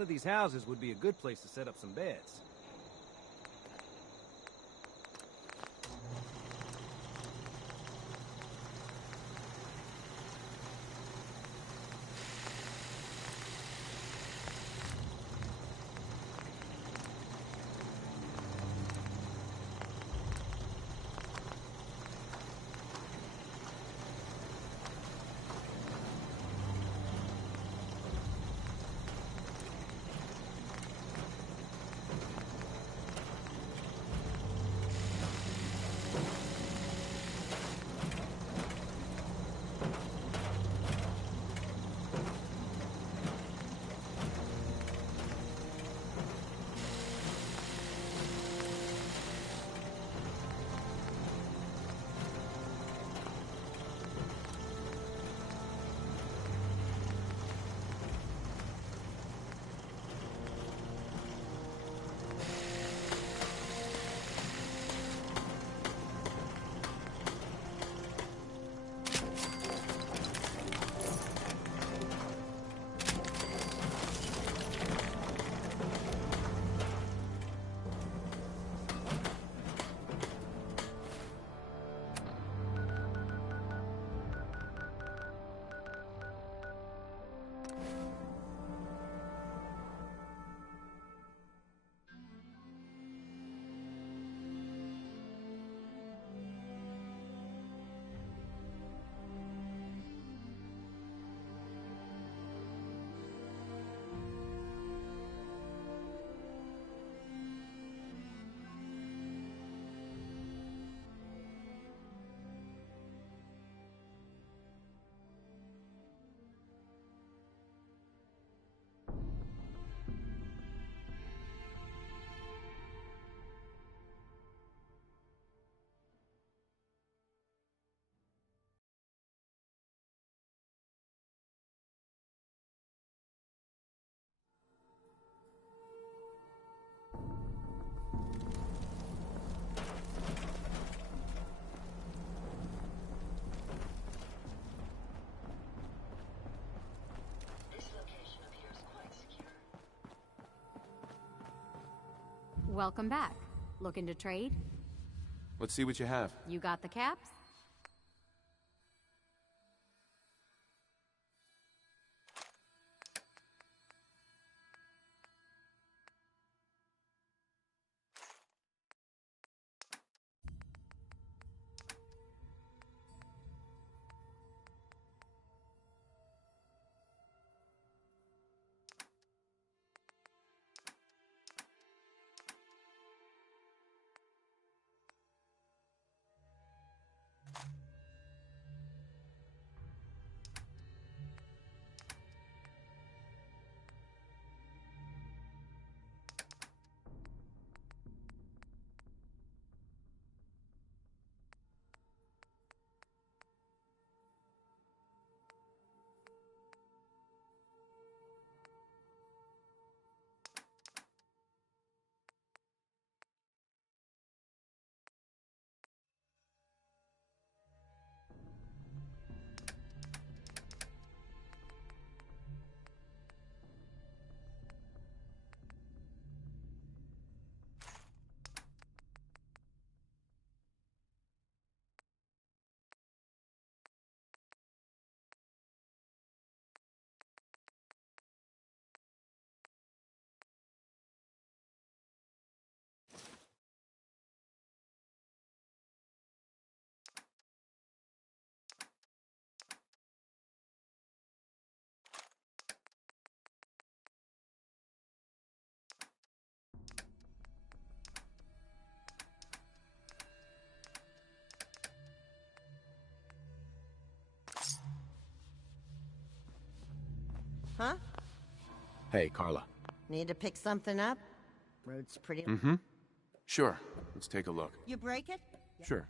One of these houses would be a good place to set up some beds. Welcome back. Looking to trade? Let's see what you have. You got the caps? Huh? Hey, Carla. Need to pick something up? Road's pretty... Mm-hmm. Sure. Let's take a look. You break it? Sure.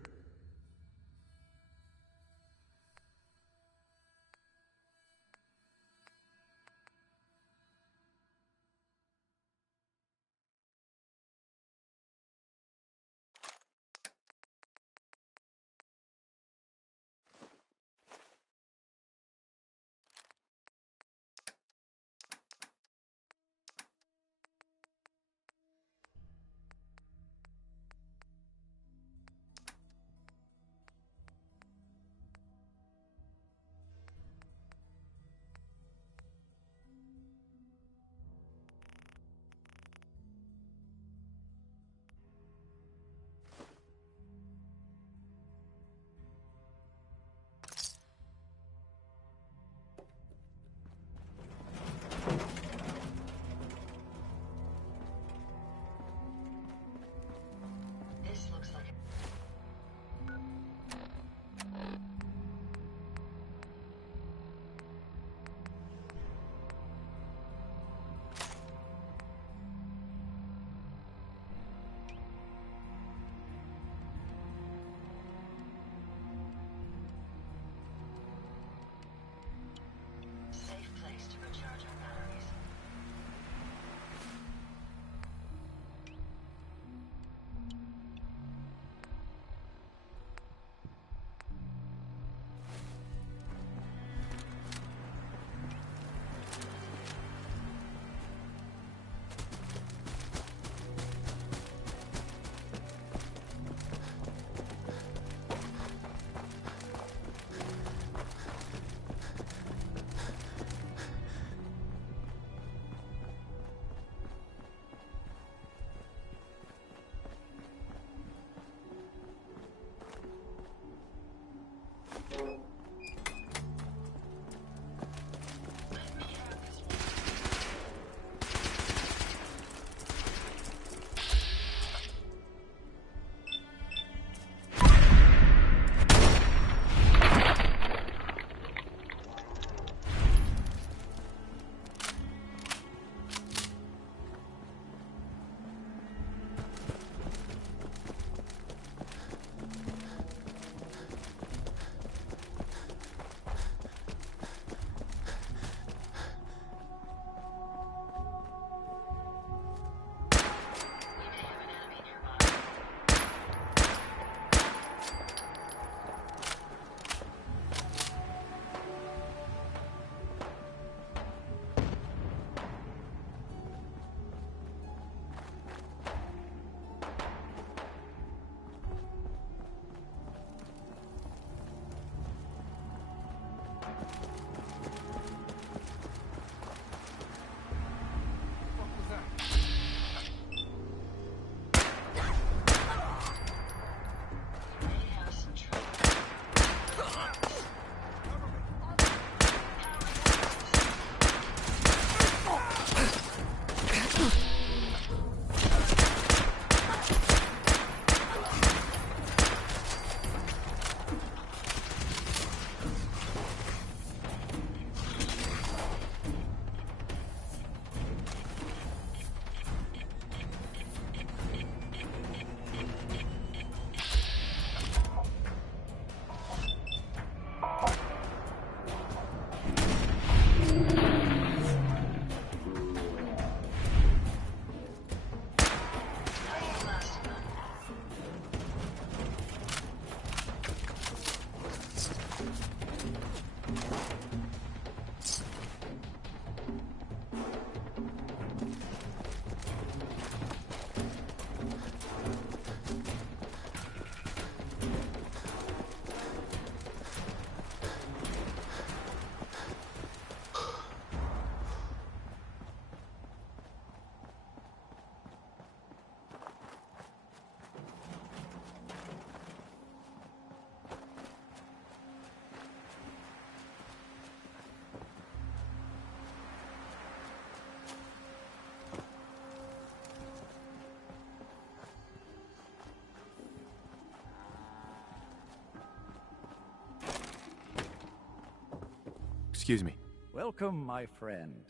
Excuse me. Welcome, my friend.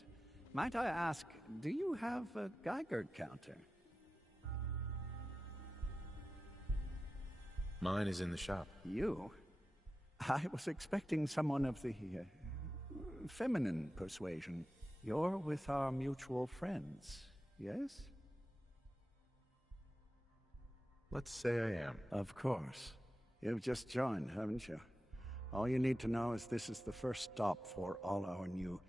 Might I ask, do you have a Geiger counter? Mine is in the shop. You? I was expecting someone of the feminine persuasion. You're with our mutual friends, yes? Let's say I am. Of course. You've just joined, haven't you? All you need to know is this is the first stop for all our new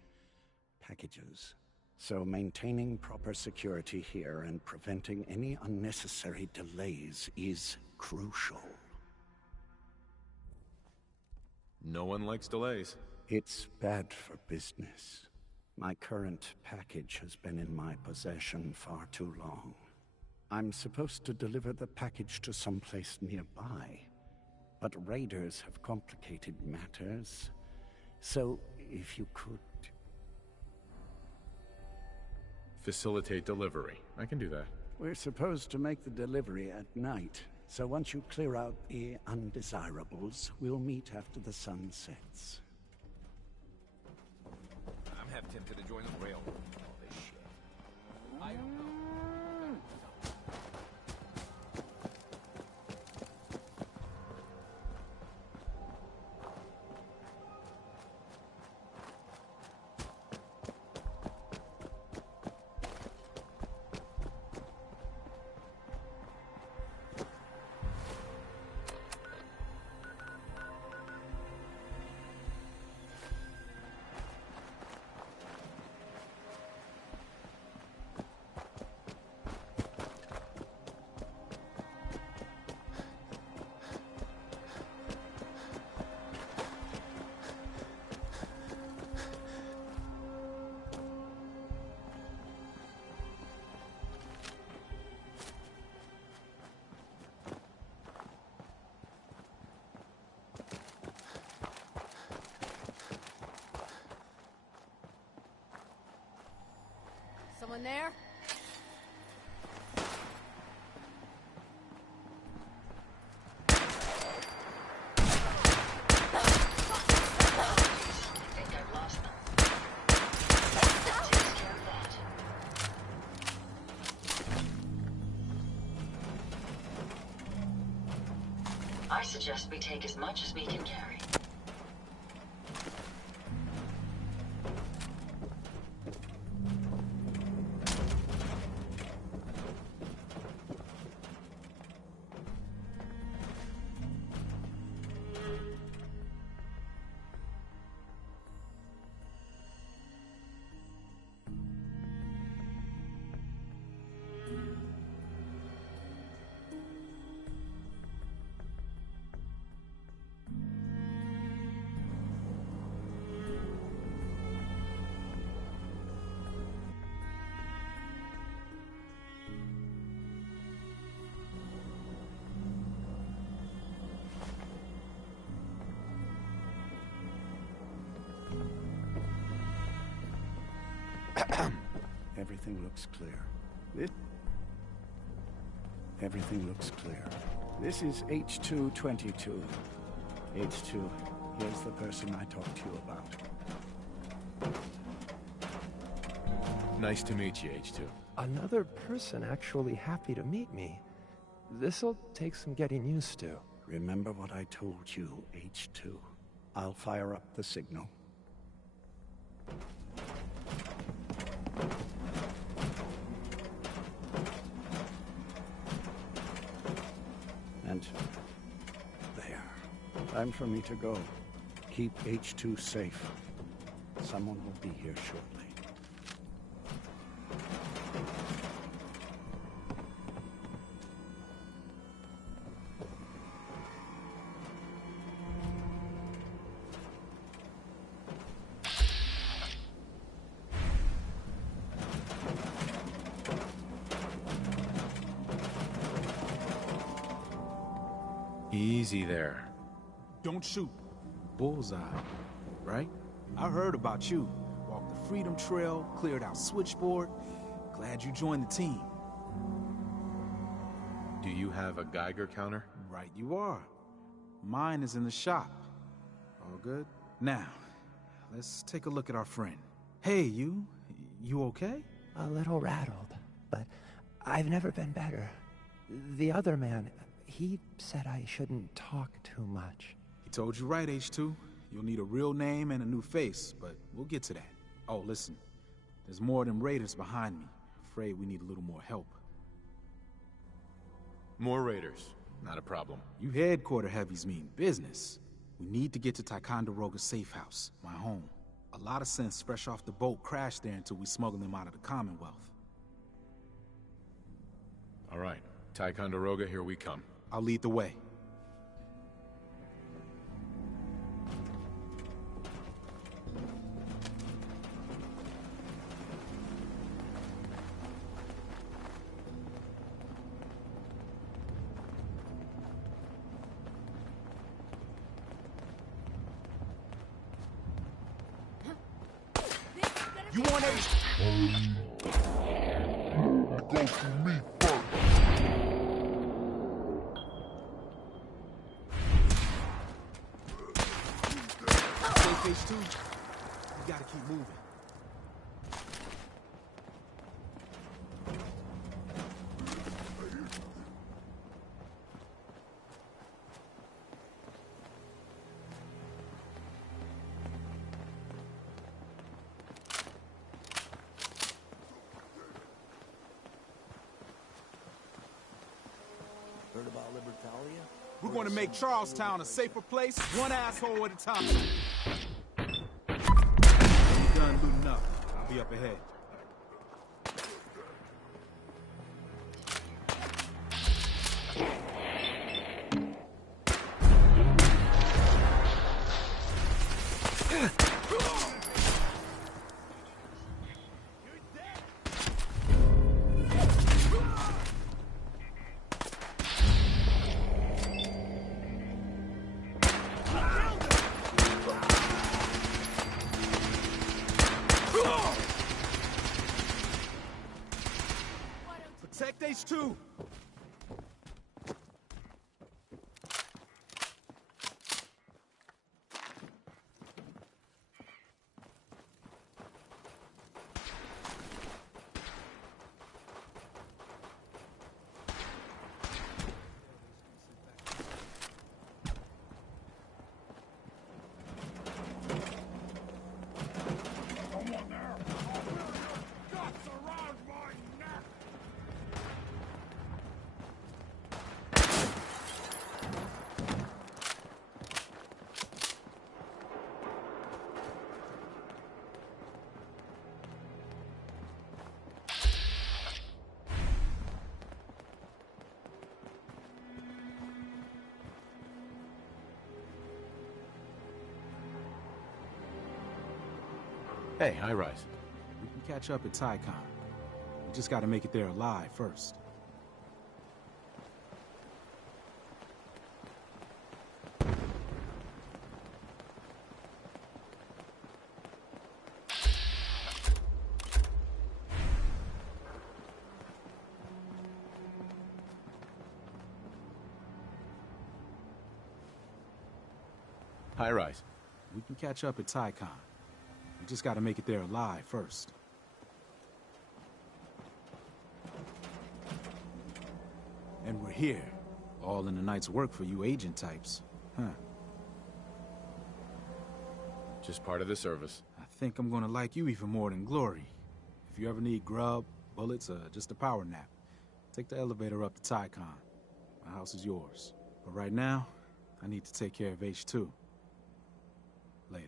packages. So maintaining proper security here and preventing any unnecessary delays is crucial. No one likes delays. It's bad for business. My current package has been in my possession far too long. I'm supposed to deliver the package to someplace nearby, but raiders have complicated matters. So, if you could... Facilitate delivery. I can do that. We're supposed to make the delivery at night, so once you clear out the undesirables, we'll meet after the sun sets. I'm half tempted to join the railroad. All this shit. I don't know. Someone there? I suggest we take as much as we can carry. Everything looks clear. Everything looks clear. This is H222. H2, here's the person I talked to you about. Nice to meet you, H2. Another person actually happy to meet me. This'll take some getting used to. Remember what I told you, H2. I'll fire up the signal. And there. Time for me to go. Keep H2 safe. Someone will be here shortly. Easy there. Don't shoot. Bullseye, Right? I heard about you. Walked the Freedom Trail, cleared out Switchboard. Glad you joined the team. Do you have a Geiger counter? Right you are. Mine is in the shop. All good? Now, let's take a look at our friend. Hey, you okay? A little rattled, but I've never been better. The other man, he said I shouldn't talk too much. He told you right, H2. You'll need a real name and a new face, but we'll get to that. Oh, listen. There's more of them raiders behind me. Afraid we need a little more help. More raiders. Not a problem. You headquarter heavies mean business. We need to get to Ticonderoga's safe house, my home. A lot of sense fresh off the boat crashed there until we smuggled them out of the Commonwealth. All right. Ticonderoga, here we come. I'll lead the way. You want H? Go through me first. Safe H2? We gotta keep moving. Heard about Libertalia? We're going to make Charlestown a safer place, one asshole at a time. You done looting up. I'll be up ahead. Protect H2! Hey, High Rise. We can catch up at Tycon. We just gotta make it there alive first. High Rise. We can catch up at Tycon. We just gotta make it there alive first. And we're here. All in the night's work for you agent types. Huh. Just part of the service. I think I'm gonna like you even more than Glory. If you ever need grub, bullets, or just a power nap, take the elevator up to Tycon. My house is yours. But right now, I need to take care of H2. Later.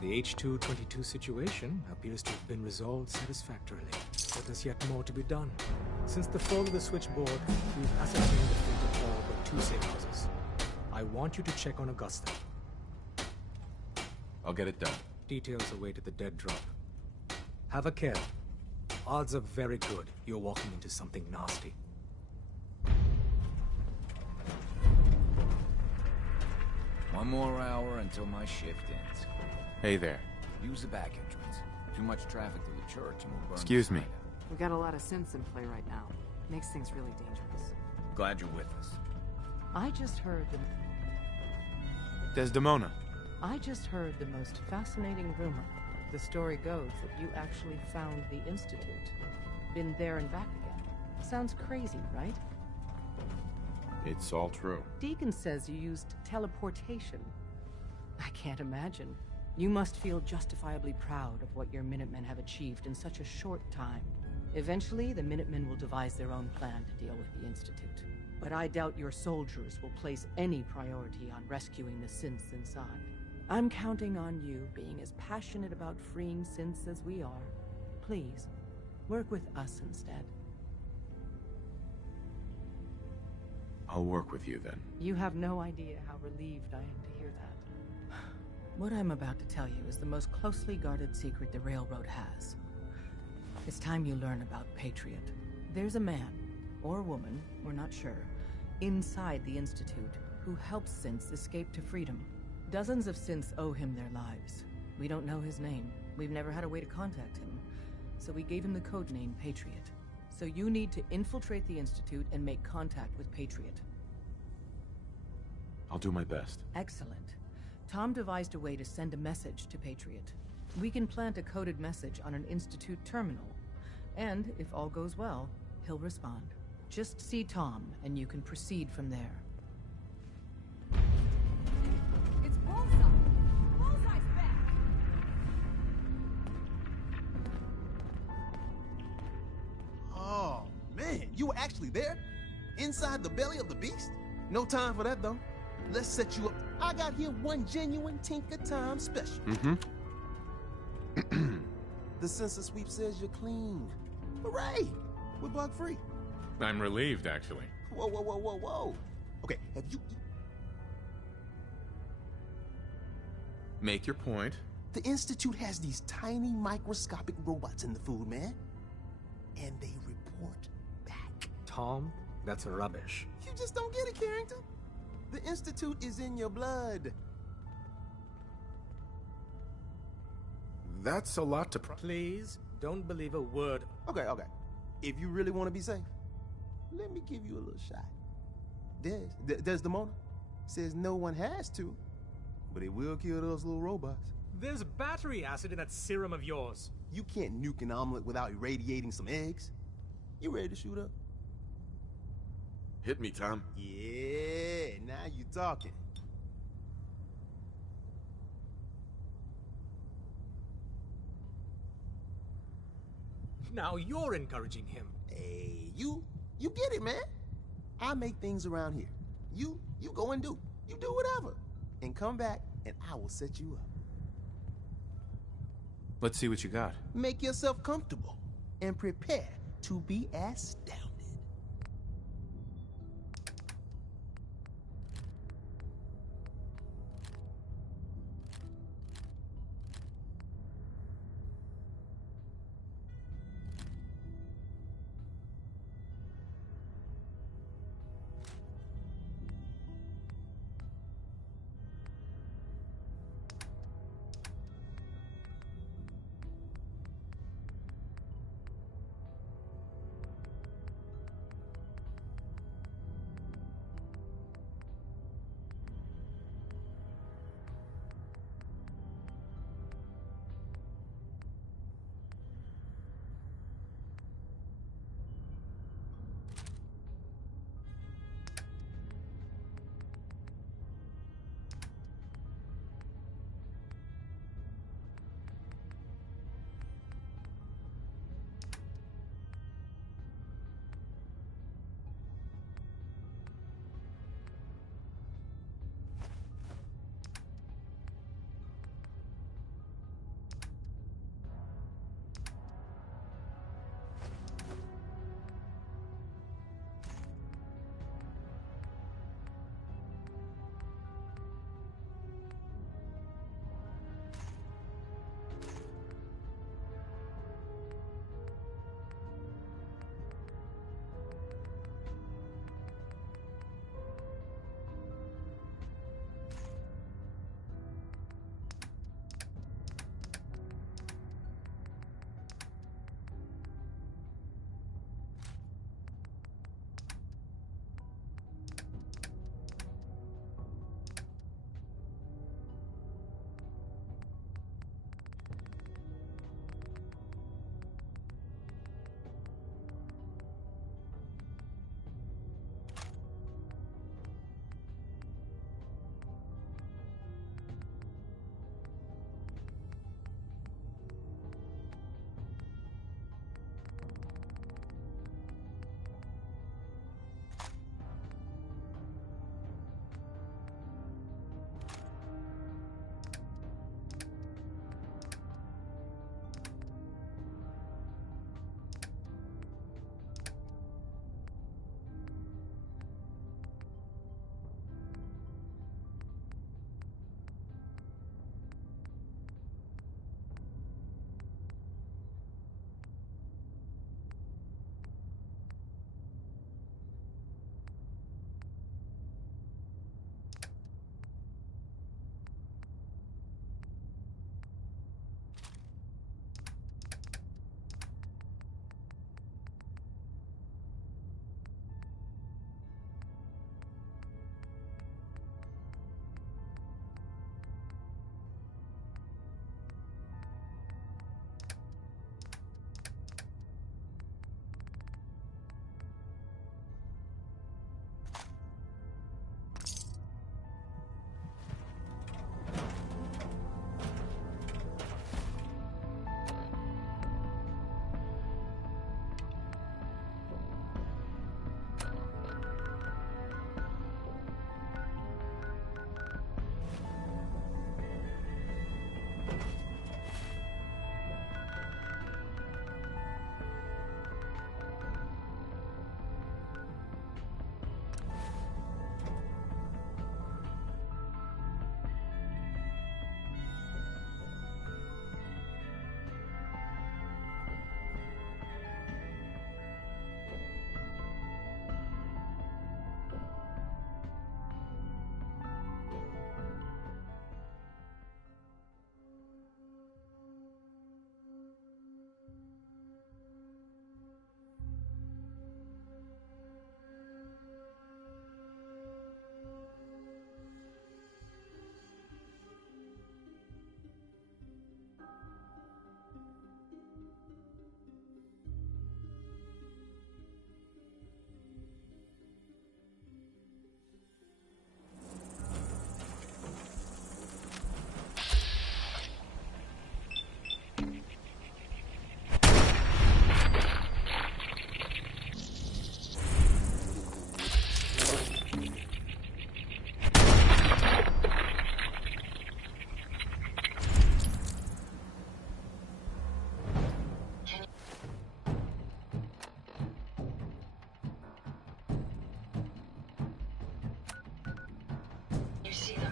The H-222 situation appears to have been resolved satisfactorily, but there's yet more to be done. Since the fall of the switchboard, we've ascertained the fate of all but 2 safe houses. I want you to check on Augusta. I'll get it done. Details await at the dead drop. Have a care. Odds are very good you're walking into something nasty. One more hour until my shift ends. Hey there. Use the back entrance. Too much traffic to the church and we'll burn. Excuse me. We got a lot of synths in play right now. Makes things really dangerous. Glad you're with us. I just heard Desdemona. the most fascinating rumor. The story goes that you actually found the Institute. Been there and back again. Sounds crazy, right? It's all true. Deacon says you used teleportation. I can't imagine. You must feel justifiably proud of what your Minutemen have achieved in such a short time. Eventually, the Minutemen will devise their own plan to deal with the Institute. But I doubt your soldiers will place any priority on rescuing the synths inside. I'm counting on you being as passionate about freeing synths as we are. Please, work with us instead. I'll work with you then. You have no idea how relieved I am to hear that. What I'm about to tell you is the most closely guarded secret the Railroad has. It's time you learn about Patriot. There's a man, or woman, we're not sure, inside the Institute who helps synths escape to freedom. Dozens of synths owe him their lives. We don't know his name. We've never had a way to contact him. So we gave him the codename Patriot. So you need to infiltrate the Institute and make contact with Patriot. I'll do my best. Excellent. Tom devised a way to send a message to Patriot. We can plant a coded message on an Institute terminal. And, if all goes well, he'll respond. Just see Tom, and you can proceed from there. It's Bullseye! Bullseye's back! Oh, man, you were actually there? Inside the belly of the beast? No time for that, though. Let's set you up. I got here one genuine Tinker Time special. The census sweep says you're clean. Hooray! We're bug free. I'm relieved, actually. Whoa, whoa, whoa, whoa, whoa. Okay, have you... Make your point. The Institute has these tiny microscopic robots in the food, man. And they report back. Tom, that's rubbish. You just don't get it, Carrington. The Institute is in your blood. That's a lot to Please, don't believe a word. Okay. If you really want to be safe, let me give you a little shot. Desdemona says no one has to, but it will kill those little robots. There's battery acid in that serum of yours. You can't nuke an omelet without irradiating some eggs. You ready to shoot up? Hit me, Tom. Yeah, now you talking. Now you're encouraging him. Hey, you get it, man. I make things around here. You go and do. You do whatever. And come back, and I will set you up. Let's see what you got. Make yourself comfortable, and prepare to be astounded.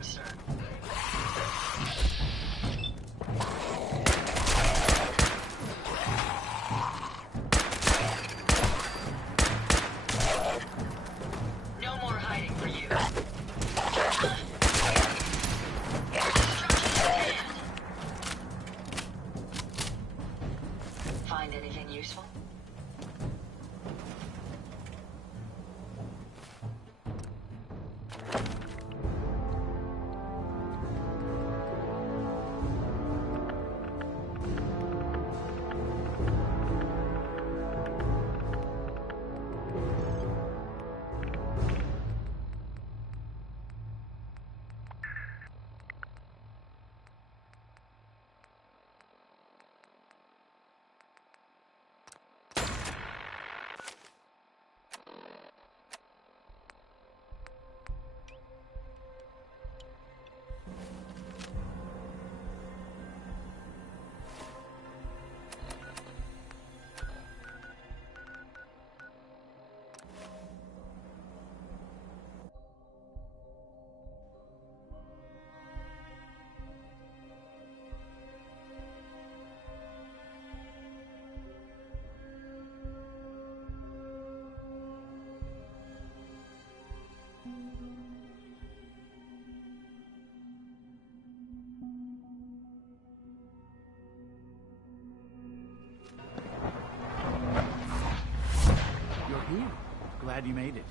sir. No more hiding for you. Find anything useful? You're here. Glad you made it.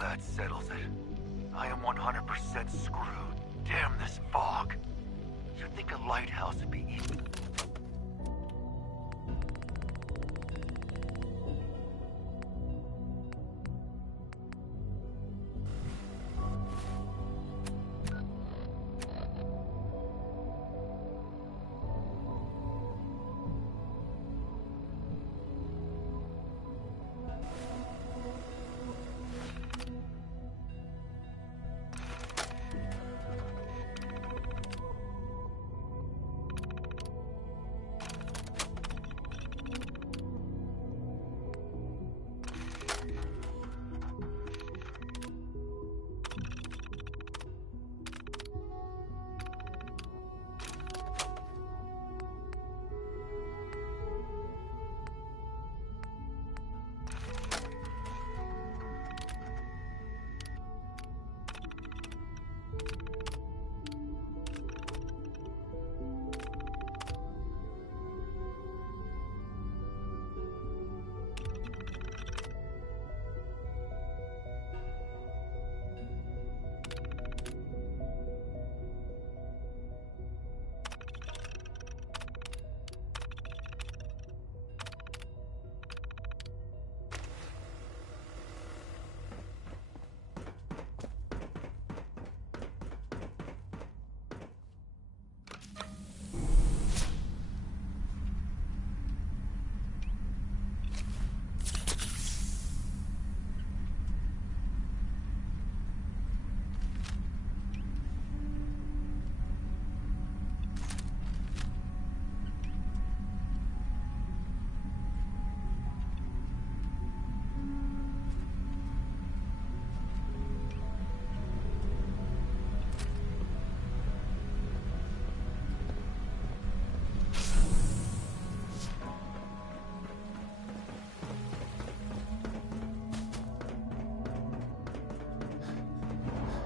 That settles it. I am 100% screwed. Damn this fog. You'd think a lighthouse would be easy.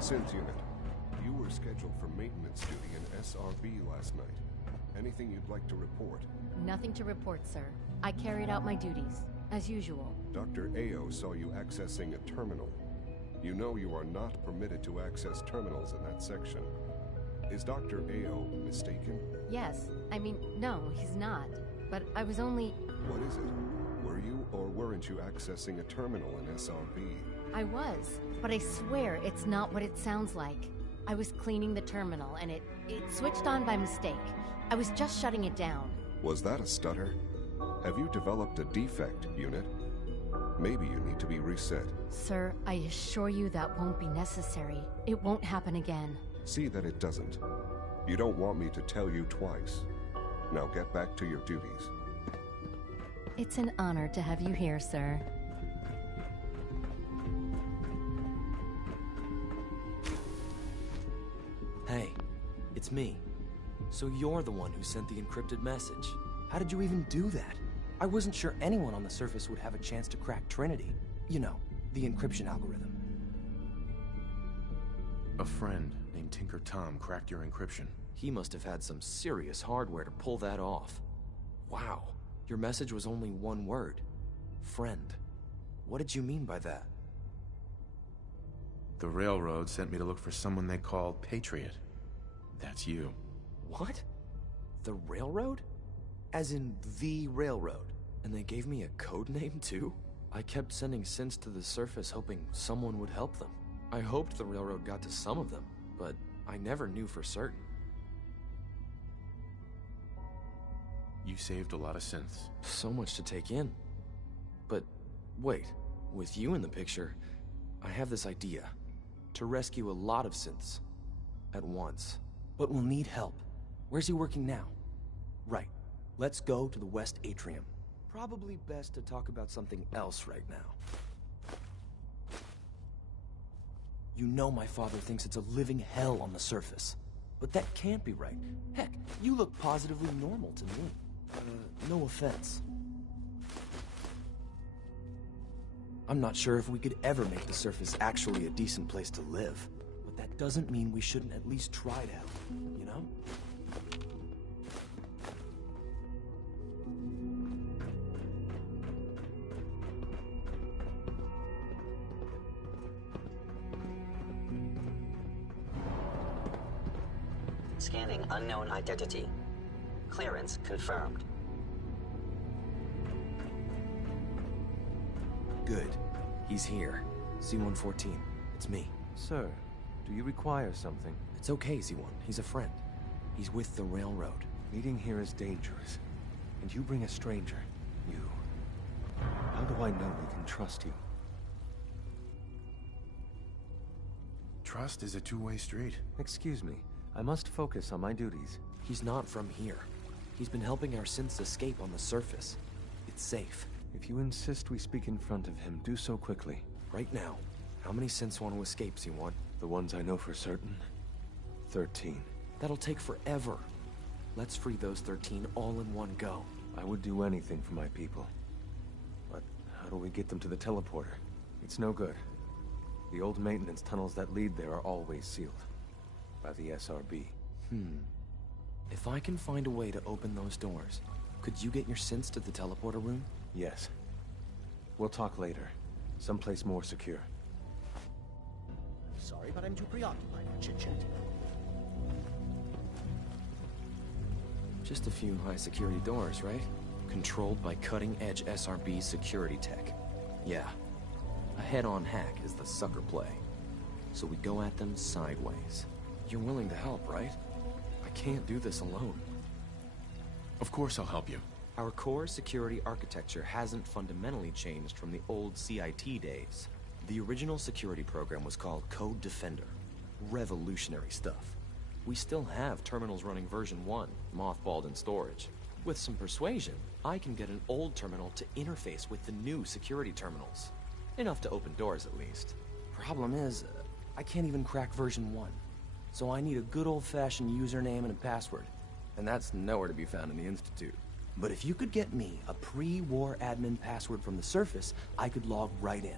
Synth unit, you were scheduled for maintenance duty in SRB last night. Anything you'd like to report? Nothing to report, sir. I carried out my duties, as usual. Dr. Ao saw you accessing a terminal. You know you are not permitted to access terminals in that section. Is Dr. Ao mistaken? Yes. I mean, no, he's not. But I was only... What is it? Were you or weren't you accessing a terminal in SRB? I was, but I swear it's not what it sounds like. I was cleaning the terminal, and it switched on by mistake. I was just shutting it down. Was that a stutter? Have you developed a defect, unit? Maybe you need to be reset. Sir, I assure you that won't be necessary. It won't happen again. See that it doesn't. You don't want me to tell you twice. Now get back to your duties. It's an honor to have you here, sir. Hey, it's me. So you're the one who sent the encrypted message. How did you even do that? I wasn't sure anyone on the surface would have a chance to crack Trinity. You know, the encryption algorithm. A friend named Tinker Tom cracked your encryption. He must have had some serious hardware to pull that off. Wow, your message was only one word. Friend. What did you mean by that? The Railroad sent me to look for someone they call Patriot. That's you. What? The Railroad? As in the Railroad? And they gave me a code name too? I kept sending synths to the surface hoping someone would help them. I hoped the Railroad got to some of them, but I never knew for certain. You saved a lot of synths. So much to take in. But wait, with you in the picture, I have this idea. To rescue a lot of synths. At once. But we'll need help. Where's he working now? Right. Let's go to the West Atrium. Probably best to talk about something else right now. You know my father thinks it's a living hell on the surface. But that can't be right. Heck, you look positively normal to me. No offense. I'm not sure if we could ever make the surface actually a decent place to live. But that doesn't mean we shouldn't at least try to help, you know? Scanning unknown identity. Clearance confirmed. Good. He's here. C-114. It's me. Sir, do you require something? It's okay, Z-1. He's a friend. He's with the Railroad. Meeting here is dangerous. And you bring a stranger. You. How do I know we can trust you? Trust is a two-way street. Excuse me. I must focus on my duties. He's not from here. He's been helping our synths escape on the surface. It's safe. If you insist we speak in front of him, do so quickly. Right now, how many synths want to escape, Z-1? The ones I know for certain? 13. That'll take forever. Let's free those 13 all in one go. I would do anything for my people. But how do we get them to the teleporter? It's no good. The old maintenance tunnels that lead there are always sealed. By the SRB. If I can find a way to open those doors, could you get your synths to the teleporter room? Yes. We'll talk later. Someplace more secure. Sorry, but I'm too preoccupied for chit-chat. Just a few high-security doors, right? Controlled by cutting-edge SRB security tech. Yeah. A head-on hack is the sucker play. So we go at them sideways. You're willing to help, right? I can't do this alone. Of course I'll help you. Our core security architecture hasn't fundamentally changed from the old CIT days. The original security program was called Code Defender. Revolutionary stuff. We still have terminals running version 1, mothballed in storage. With some persuasion, I can get an old terminal to interface with the new security terminals. Enough to open doors, at least. Problem is, I can't even crack version 1. So I need a good old-fashioned username and a password. And that's nowhere to be found in the Institute. But if you could get me a pre-war admin password from the surface, I could log right in.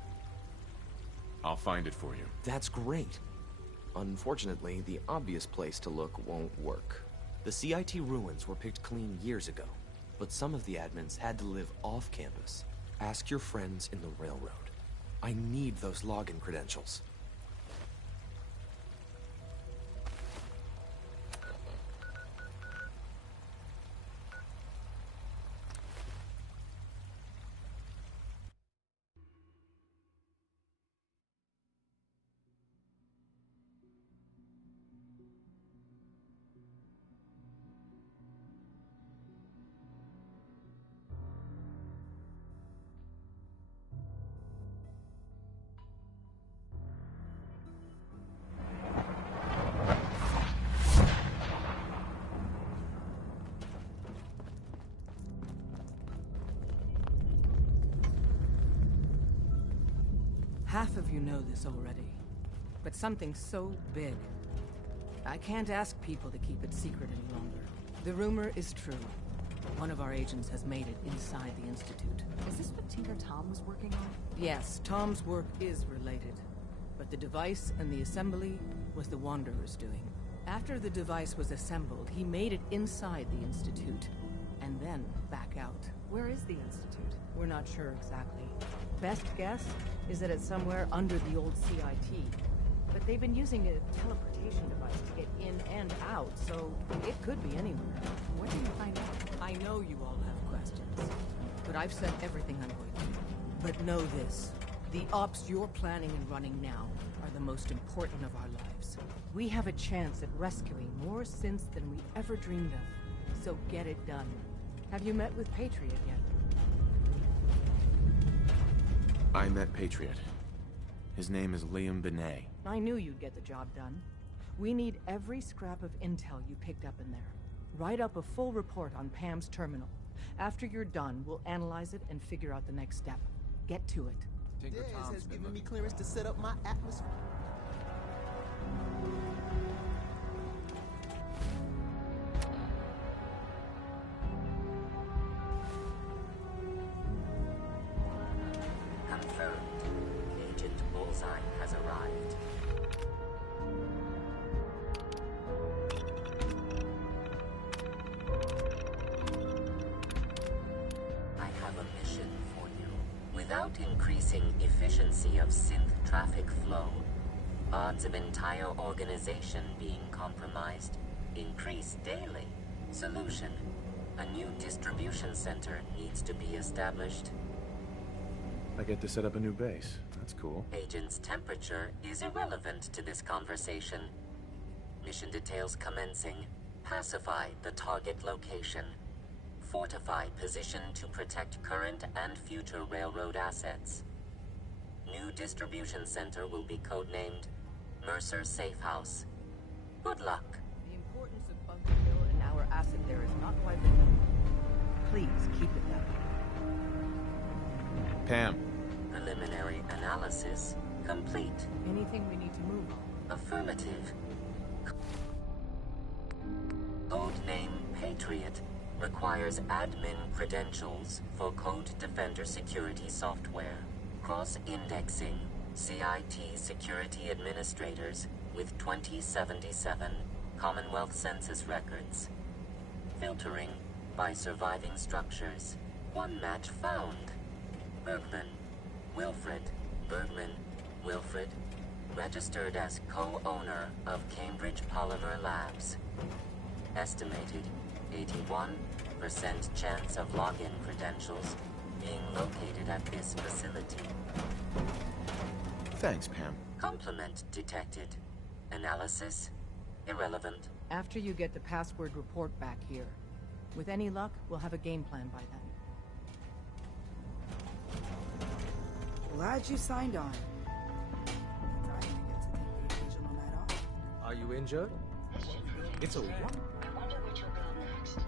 I'll find it for you. That's great. Unfortunately, the obvious place to look won't work. The CIT ruins were picked clean years ago, but some of the admins had to live off campus. Ask your friends in the railroad. I need those login credentials. Half of you know this already, but something so big, I can't ask people to keep it secret any longer. The rumor is true. One of our agents has made it inside the Institute. Is this what Tinker Tom was working on? Yes, Tom's work is related, but the device and the assembly was the Wanderer's doing. After the device was assembled, he made it inside the Institute, and then back out. Where is the Institute? We're not sure exactly. Best guess is that it's somewhere under the old CIT. But they've been using a teleportation device to get in and out, so it could be anywhere. What do you find out? I know you all have questions, but I've said everything I'm going to. But know this, the ops you're planning and running now are the most important of our lives. We have a chance at rescuing more synths than we ever dreamed of, so get it done. Have you met with Patriot yet? I met Patriot. His name is Liam Benet. I knew you'd get the job done. We need every scrap of intel you picked up in there. Write up a full report on Pam's terminal. After you're done, we'll analyze it and figure out the next step. Get to it. Dez has given me clearance to set up my atmosphere. Confirmed. Agent Bullseye has arrived. I have a mission for you. Without increasing efficiency of synth traffic flow, odds of entire organization being compromised increase daily. Solution: a new distribution center needs to be established. I get to set up a new base. That's cool. Agent's temperature is irrelevant to this conversation. Mission details commencing. Pacify the target location. Fortify position to protect current and future railroad assets. New distribution center will be codenamed Mercer Safe House. Good luck. The importance of Bunker Hill and our asset there is not widely known. Please keep it that way. Pam. Preliminary analysis complete. Anything we need to move on? Affirmative. Codename Patriot requires admin credentials for Code Defender security software. Cross-indexing CIT security administrators with 2077 Commonwealth Census records. Filtering by surviving structures. One match found. Bergman, Wilfred. Bergman, Wilfred. Registered as co-owner of Cambridge Polymer Labs. Estimated 81% chance of login credentials being located at this facility. Thanks, Pam. Complement detected. Analysis irrelevant. After you get the password report back here. With any luck, we'll have a game plan by then. Glad you signed on. Are you injured? It's a what? I wonder which will go next.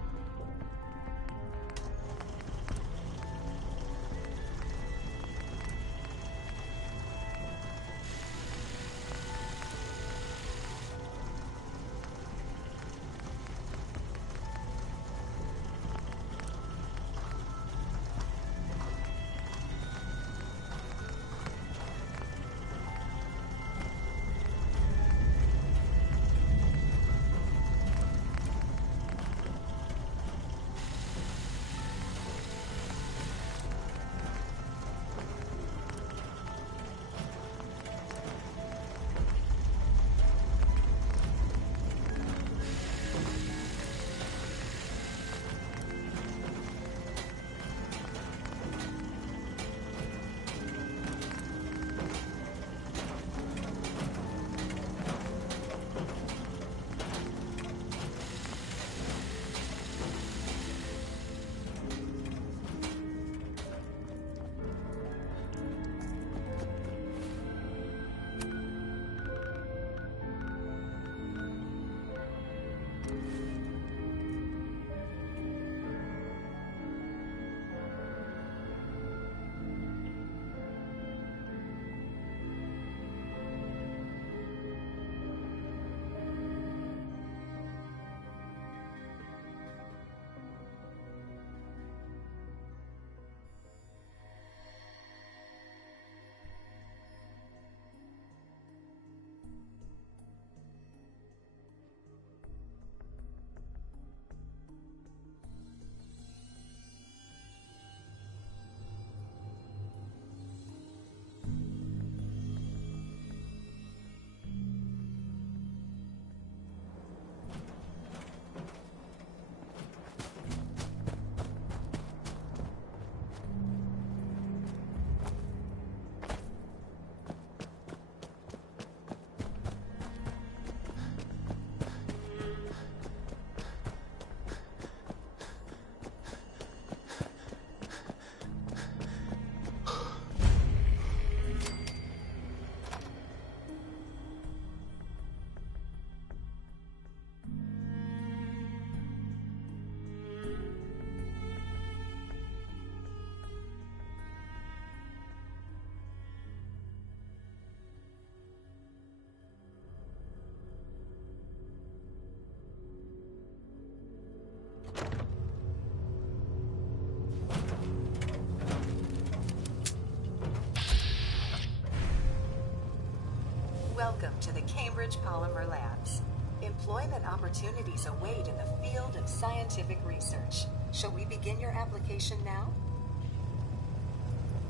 Welcome to the Cambridge Polymer Labs. Employment opportunities await in the field of scientific research. Shall we begin your application now?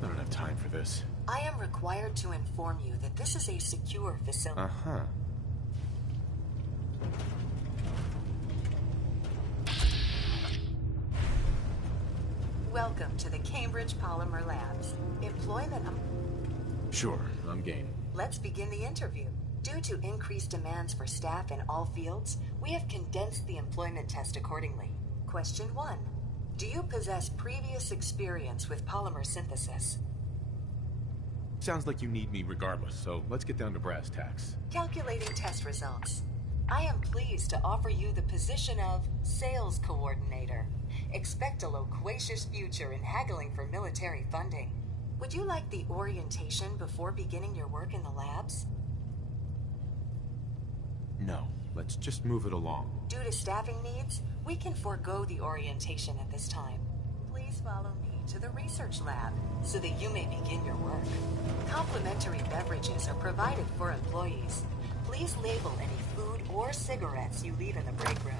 I don't have time for this. I am required to inform you that this is a secure facility. Uh-huh. Welcome to the Cambridge Polymer Labs. Employment... Sure, I'm game. Let's begin the interview. Due to increased demands for staff in all fields, we have condensed the employment test accordingly. Question 1. Do you possess previous experience with polymer synthesis? Sounds like you need me regardless, so let's get down to brass tacks. Calculating test results. I am pleased to offer you the position of Sales Coordinator. Expect a loquacious future in haggling for military funding. Would you like the orientation before beginning your work in the labs? No, let's just move it along. Due to staffing needs, we can forego the orientation at this time. Please follow me to the research lab so that you may begin your work. Complimentary beverages are provided for employees. Please label any food or cigarettes you leave in the break room.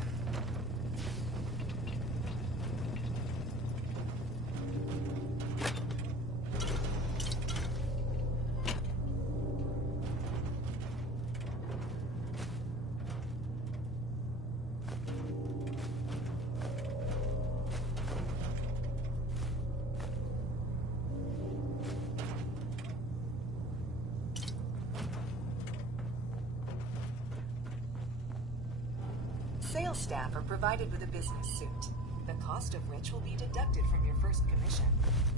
Sales staff are provided with a business suit, the cost of which will be deducted from your first commission.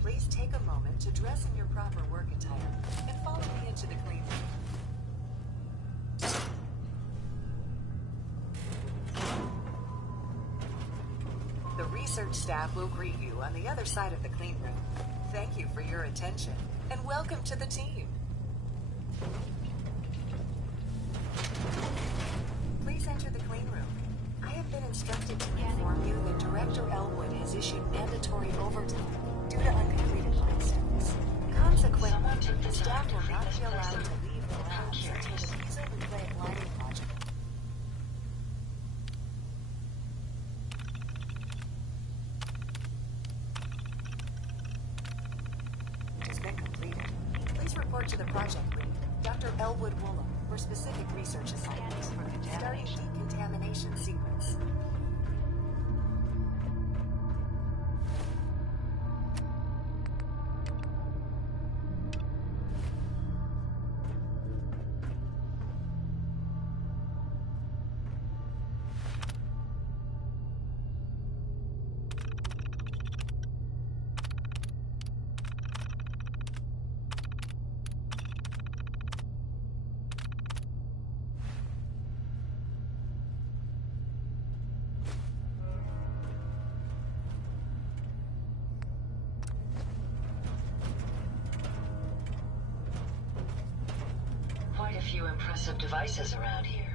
Please take a moment to dress in your proper work attire and follow me into the clean room. The research staff will greet you on the other side of the clean room. Thank you for your attention, and welcome to the team. Please enter the clean room. I have been instructed to inform you that Director Elwood has issued mandatory overtime due to uncompleted milestones. Consequently, the staff will not be allowed to leave the labs until the piezonucleic lining project has been completed. Please report to the project lead, Dr. Elwood Woolham, for specific research assignments, starting decontamination sequence. Quite a few impressive devices around here.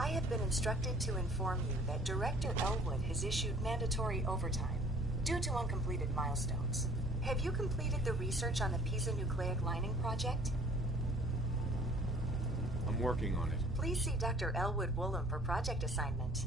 I have been instructed to inform you that Director Elwood has issued mandatory overtime due to uncompleted milestones. Have you completed the research on the Pisa nucleic lining project? I'm working on it. Please see Dr. Elwood Woolham for project assignment.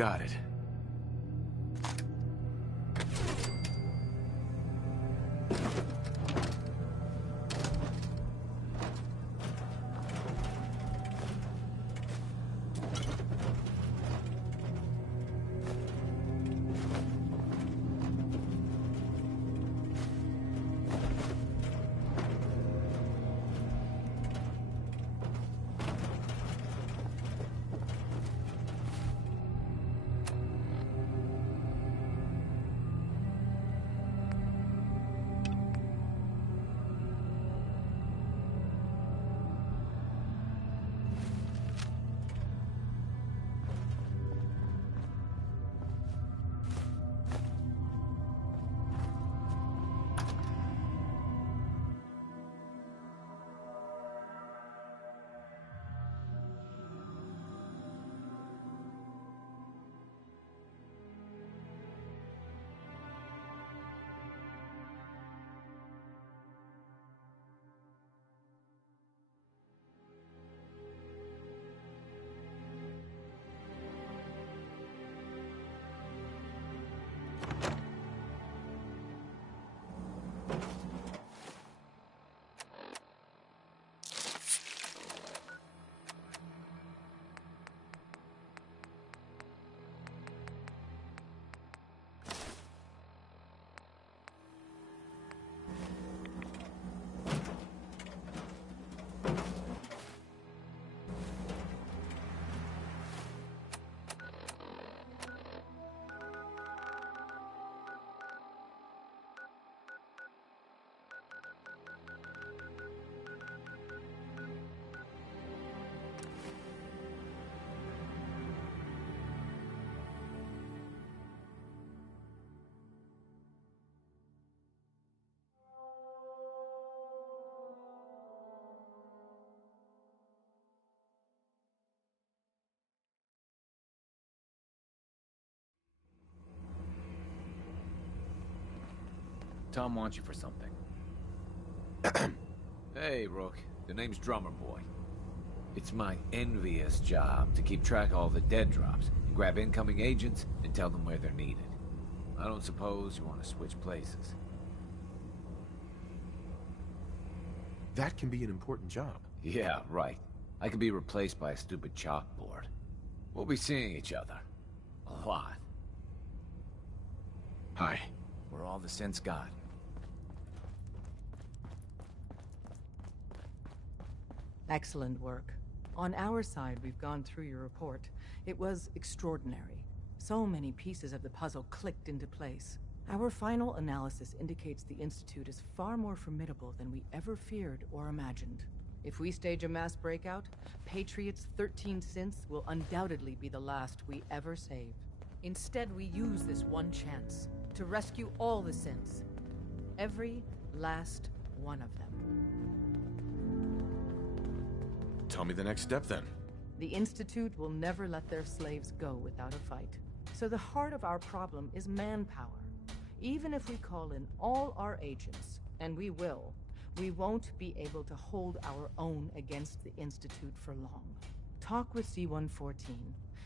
got it. Tom wants you for something. Hey, Rook. The name's Drummer Boy. It's my envious job to keep track of all the dead drops, grab incoming agents, and tell them where they're needed. I don't suppose you want to switch places. That can be an important job. Yeah, right. I could be replaced by a stupid chalkboard. We'll be seeing each other. A lot. Hi. We're all the sense got. Excellent work. On our side, we've gone through your report. It was extraordinary. So many pieces of the puzzle clicked into place. Our final analysis indicates the Institute is far more formidable than we ever feared or imagined. If we stage a mass breakout, Patriot's 13 synths will undoubtedly be the last we ever save. Instead, we use this one chance to rescue all the synths. Every last one of them. Tell me the next step, then. The Institute will never let their slaves go without a fight. So the heart of our problem is manpower. Even if we call in all our agents, and we will, we won't be able to hold our own against the Institute for long. Talk with Z-114.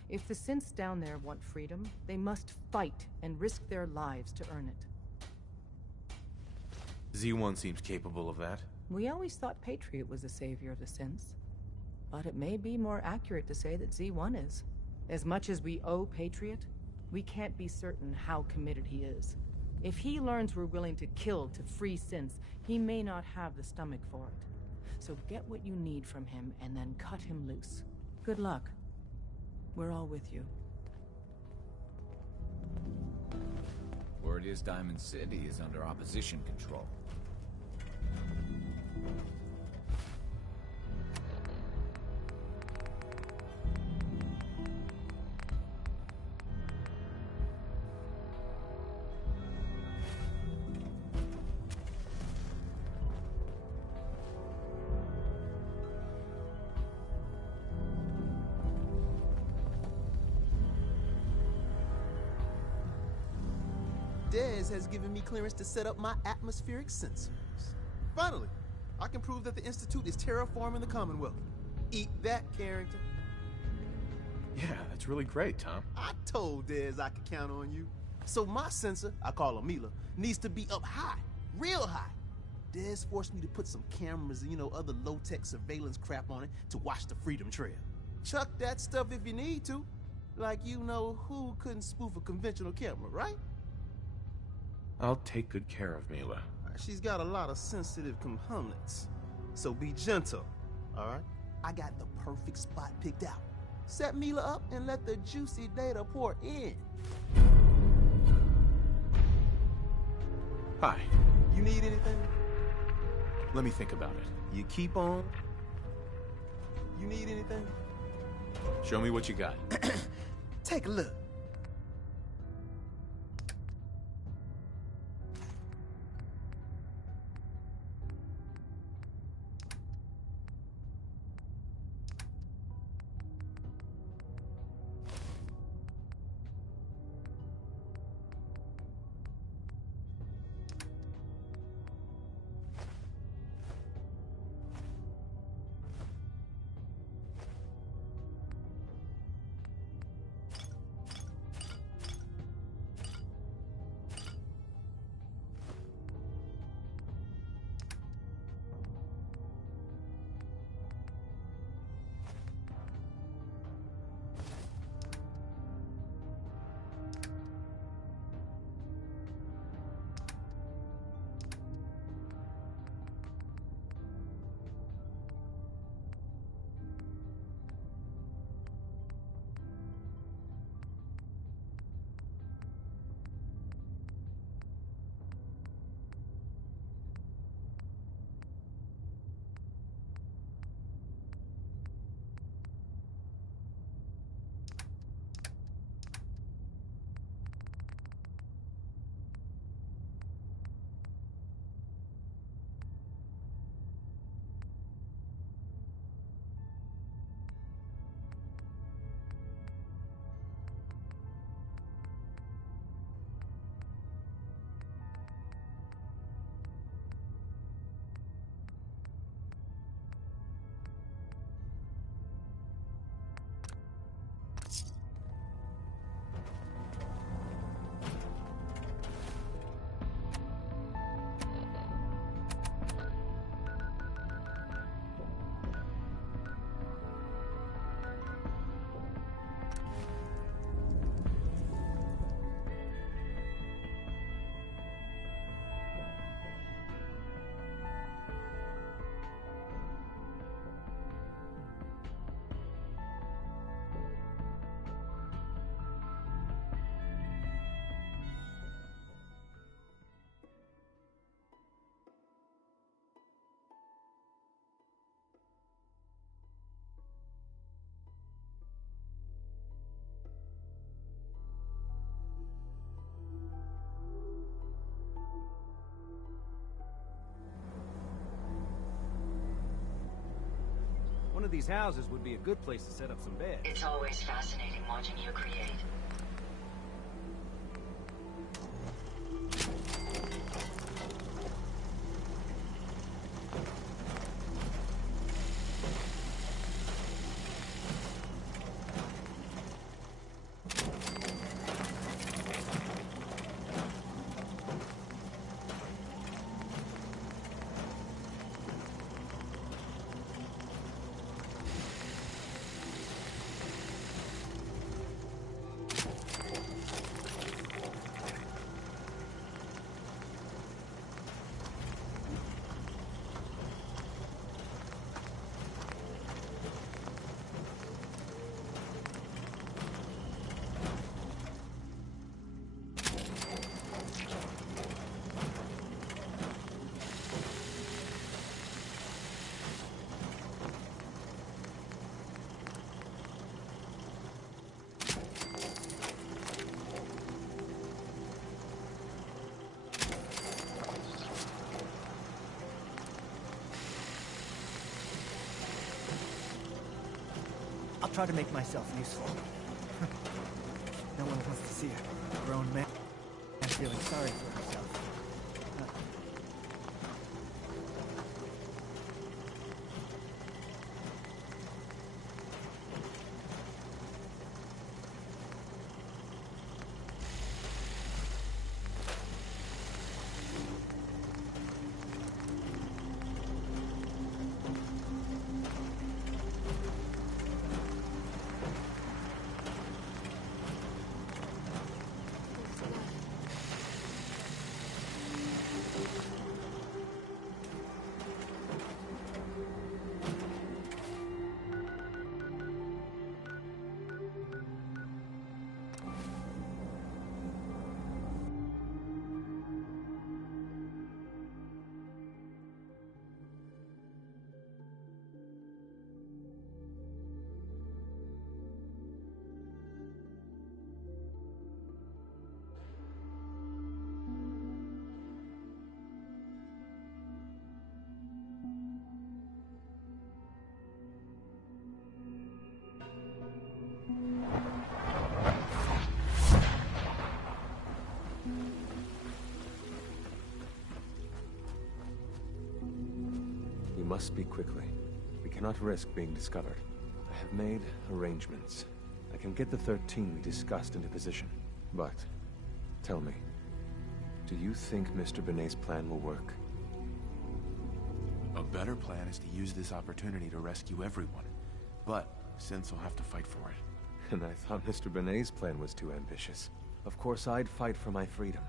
If the synths down there want freedom, they must fight and risk their lives to earn it. Z1 seems capable of that. We always thought Patriot was the savior of the synths. But it may be more accurate to say that Z1 is. As much as we owe Patriot, we can't be certain how committed he is. If he learns we're willing to kill to free synths, he may not have the stomach for it. So get what you need from him and then cut him loose. Good luck. We're all with you. Word is Diamond City is under opposition control. Dez has given me clearance to set up my atmospheric sensors. Finally, I can prove that the Institute is terraforming the Commonwealth. Eat that, Carrington. Yeah, that's really great, Tom. I told Dez I could count on you. So my sensor, I call her Mila, needs to be up high, real high. Dez forced me to put some cameras and, other low-tech surveillance crap on it to watch the Freedom Trail. Chuck that stuff if you need to. Like who couldn't spoof a conventional camera, right? I'll take good care of Mila. She's got a lot of sensitive components. So be gentle, all right? I got the perfect spot picked out. Set Mila up and let the juicy data pour in. Hi. You need anything? Let me think about it. You keep on. You need anything? Show me what you got. Take a look. One of these houses would be a good place to set up some beds. It's always fascinating watching you create. I'll try to make myself useful. No one wants to see a grown man feeling sorry for himself. We must speak quickly. We cannot risk being discovered. I have made arrangements. I can get the 13 we discussed into position. But, tell me, do you think Mr. Benet's plan will work? A better plan is to use this opportunity to rescue everyone. But Synths will have to fight for it. And I thought Mr. Benet's plan was too ambitious. Of course, I'd fight for my freedom.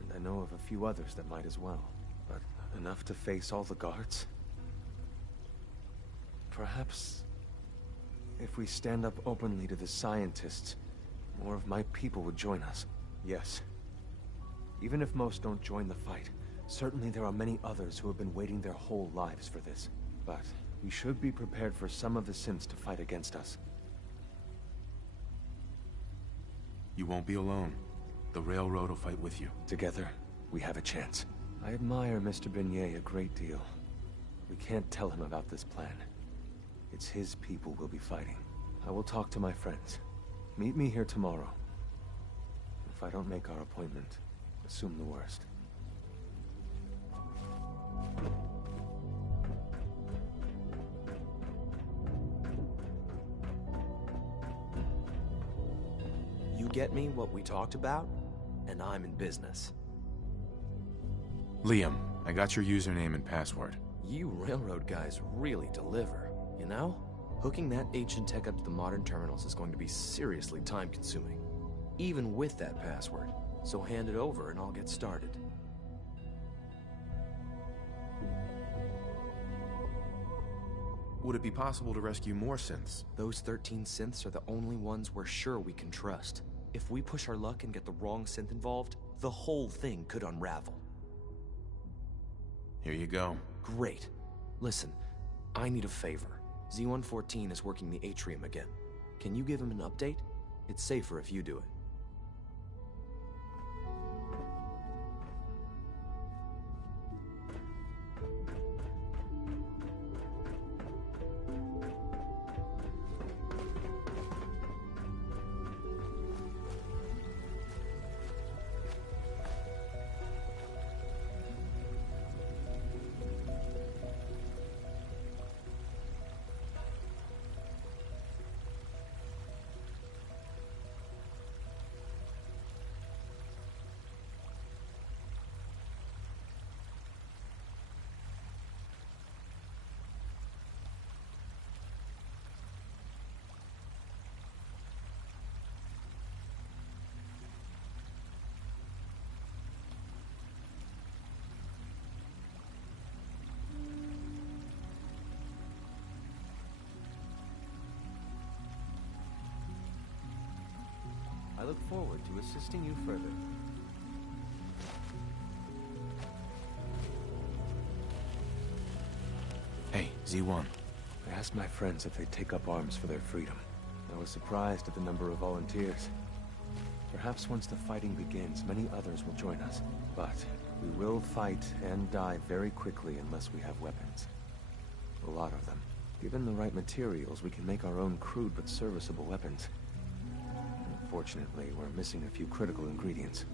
And I know of a few others that might as well. But enough to face all the guards? Perhaps if we stand up openly to the scientists, more of my people would join us. Yes. Even if most don't join the fight, certainly there are many others who have been waiting their whole lives for this. But we should be prepared for some of the Synths to fight against us. You won't be alone. The Railroad will fight with you. Together, we have a chance. I admire Mr. Benet a great deal. We can't tell him about this plan. It's his people we'll be fighting. I will talk to my friends. Meet me here tomorrow. If I don't make our appointment, assume the worst. You get me what we talked about, and I'm in business. Liam, I got your username and password. You railroad guys really deliver, you know? Hooking that ancient tech up to the modern terminals is going to be seriously time-consuming, even with that password. So hand it over and I'll get started. Would it be possible to rescue more Synths? Those 13 Synths are the only ones we're sure we can trust. If we push our luck and get the wrong Synth involved, the whole thing could unravel. Here you go. Great. Listen, I need a favor. Z-114 is working the atrium again. Can you give him an update? It's safer if you do it. I look forward to assisting you further. Hey, Z1. I asked my friends if they'd take up arms for their freedom. I was surprised at the number of volunteers. Perhaps once the fighting begins, many others will join us. But we will fight and die very quickly unless we have weapons. A lot of them. Given the right materials, we can make our own crude but serviceable weapons. Unfortunately, we're missing a few critical ingredients.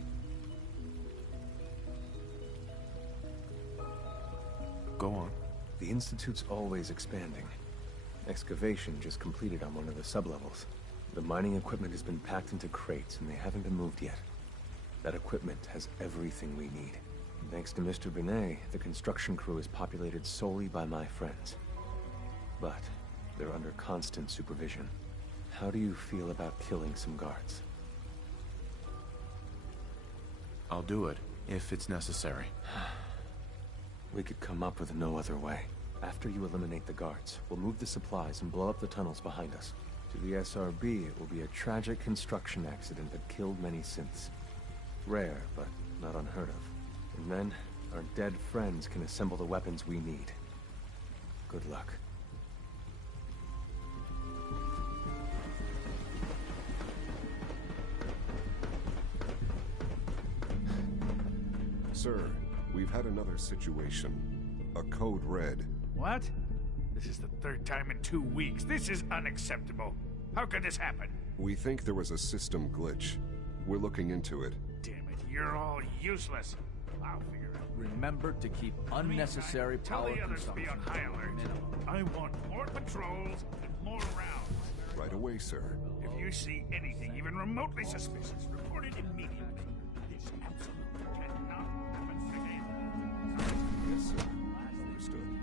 Go on. The Institute's always expanding. Excavation just completed on one of the sublevels. The mining equipment has been packed into crates and they haven't been moved yet. That equipment has everything we need. And thanks to Mr. Benet, the construction crew is populated solely by my friends. But they're under constant supervision. How do you feel about killing some guards? I'll do it, if it's necessary. We could come up with no other way. After you eliminate the guards, we'll move the supplies and blow up the tunnels behind us. To the SRB, it will be a tragic construction accident that killed many Synths. Rare, but not unheard of. And then, our dead friends can assemble the weapons we need. Good luck. Sir, we've had another situation. A code red. What? This is the third time in 2 weeks. This is unacceptable. How could this happen? We think there was a system glitch. We're looking into it. Damn it, you're all useless. I'll figure it out. Remember to keep unnecessary Tell power the others to be consumption on high alert. minimum. I want more patrols and more rounds. Right away, sir. If you see anything even remotely suspicious, report it immediately. This absolutely cannot happen again. Yes, sir. Understood.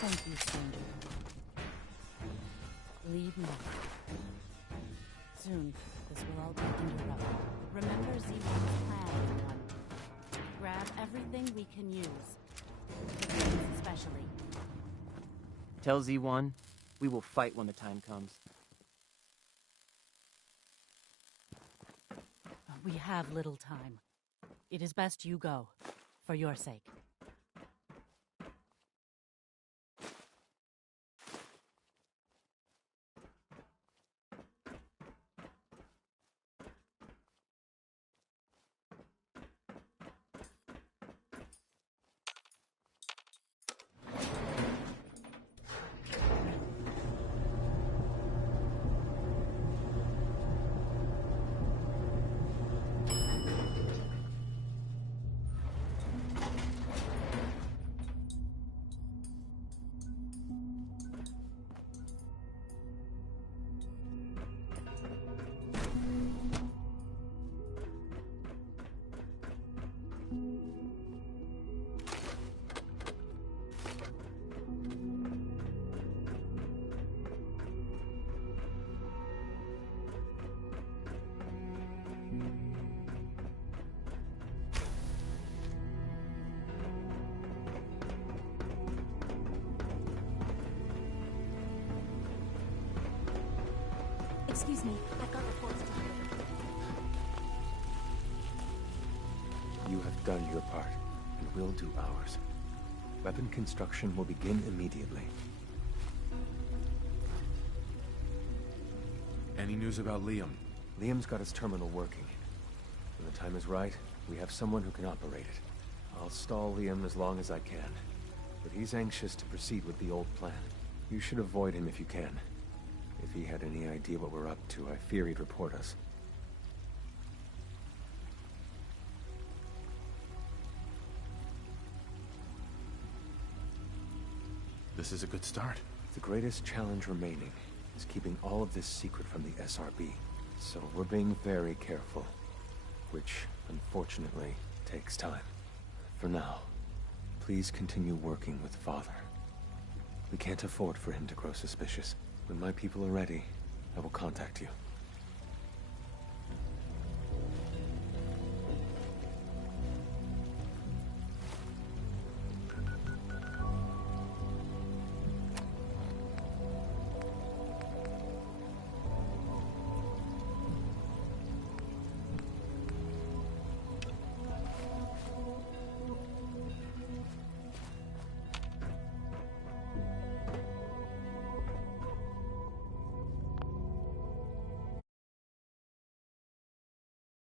Thank you, stranger. Leave now. Soon, this will all be interrupted. Remember Z1's plan, everyone. Grab everything we can use. The things especially. Tell Z1, we will fight when the time comes. We have little time. It is best you go, for your sake. Excuse me, I've got reports to deliver. You have done your part, and we'll do ours. Weapon construction will begin immediately. Any news about Liam? Liam's got his terminal working. When the time is right, we have someone who can operate it. I'll stall Liam as long as I can, but he's anxious to proceed with the old plan. You should avoid him if you can. If he had any idea what we're up to, I fear he'd report us. This is a good start. The greatest challenge remaining is keeping all of this secret from the SRB. So we're being very careful, which, unfortunately, takes time. For now, please continue working with Father. We can't afford for him to grow suspicious. When my people are ready, I will contact you.